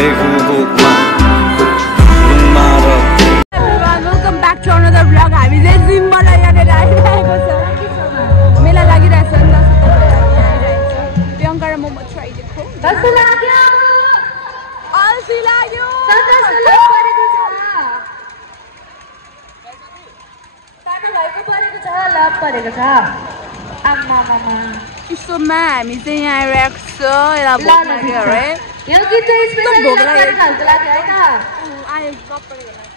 Welcome back to another vlog. हामी चाहिँ जिमबाट यहाँनिर आइरहेको छ। मेला लागिरहेछ नि त प्रियङ्का र म मात्र आइदिएको। कस्तो लाग्यो? अल्छी लाग्यो। लप परेको छ। आम्मामा यस्तोमा हामी चाहिँ यहाँ आइरहेको छ। यसलाई भोक लाग्यो है। यो गीत चाहिँ स्पेशली भोक लागेको लाग्यो है त। आयो लप परेको लाग्यो।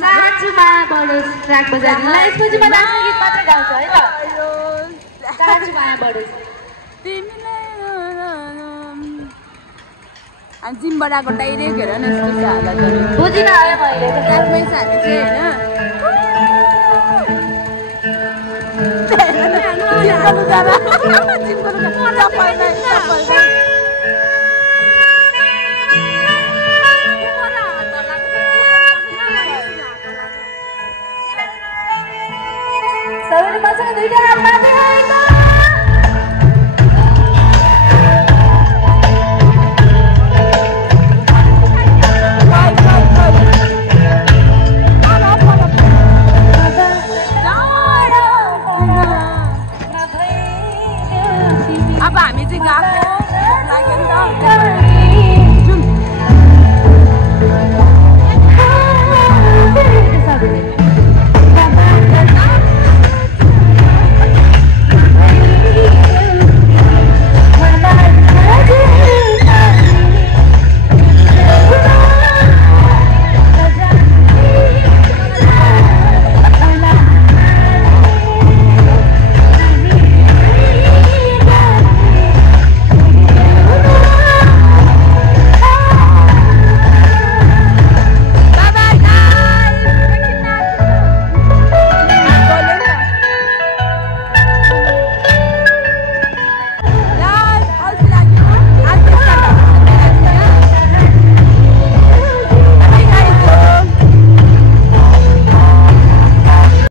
कान्छुमा बडोस ट्र्याक बजाएर ल यसपछि म नाच्ने गीत मात्र गाउँछु है त। कान्छुमा बडोस तिमीलाई अनि जिमबाट आएको डाइरेक्ट हेर न यस्तो छ हालत बुझिन आयो मैले रातमै छ हामी चाहिँ हैन सबैले मसँग दुईटा हात माथि राखेको अब हामी चाहिँ गएको लाग्यो नि त